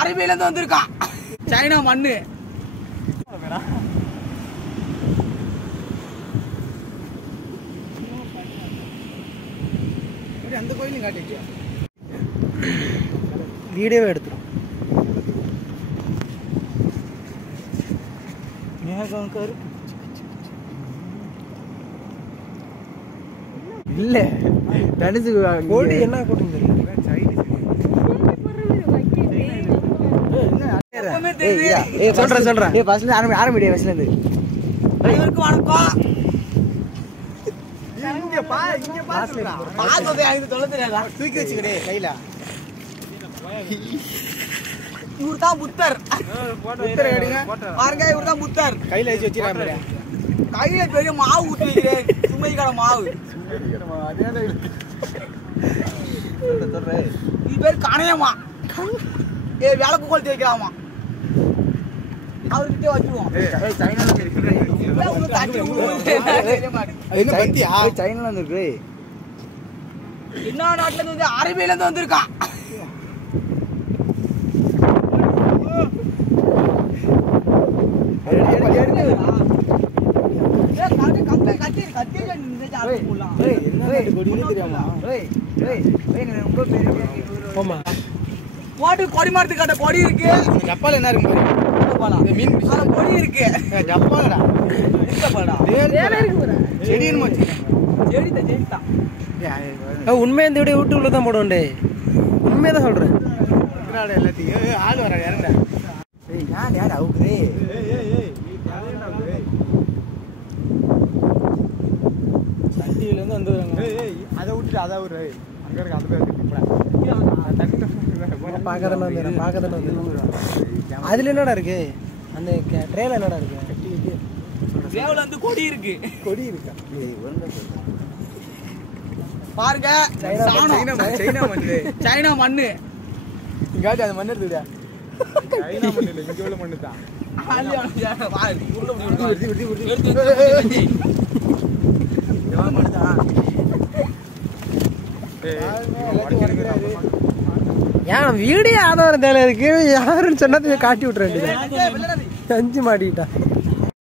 அரபியில இருந்து வந்திருக்கான். சைனா மண்ணு. அந்த கோயிலும் காட்டிட்டியா? வீடியோவே எடுத்துரும். இல்ல தனிச்சு கோடி என்ன போட்டு சொல்றேன் ஆரம்பிடியா வயசுல இருந்து வணக்கம். தூக்கி வச்சுக்கிட்டே கையில இவர்தான் புத்தர். பாருங்க இவர்தான் புத்தர். கையில வச்சு வச்சிருக்காரு. கையில பெரிய மாவு ஊற்றி வைக்கிறேன். சுமைக்கான மாவு. இது பேர் கணையமா. வேலைக்கு கொளுத்தி வைக்கலாமா? அவர்கிட்ட வச்சுருவோம். சைனால இருக்கு. என்ன நாட்டுல இருந்து? அரபியில இருந்து வந்திருக்கான். கொடி மரத்து கட்ட கொடி இருக்கு. ஜப்பால் என்ன இருக்கு? கொடி இருக்கு. ஜப்பாலடா உண்மையை இந்த விட வீட்டுக்குள்ள தான் போடுவோண்டே. உண்மையதான் சொல்றேன். எல்லாத்தையும் ஆள் வர இறங்க. யார் அவுக்குது? சட்டியில இருந்து வந்துடுறாங்க. அதை விட்டுட்டு அதை ஒரு அங்க இருக்க அது பேர் அதுல என்னடா இருக்கு? அந்த ட்ரேல என்னடா இருக்கு? ட்ரேல வந்து கொடி இருக்கு. கொடி இருக்கா? பாருங்க சைனா மண்ணு. இங்காட்டி அந்த மண்ணு எடுத்துடா. சைனா மண்ணு இல்ல, இங்க உள்ள மண்ணு தான். ஏன் வீடியோ ஆதாரம் தேவை இருக்கு. யாருன்னு சொன்னா காட்டி விட்டுறேன். அஞ்சு மாட்டிக்கிட்டா.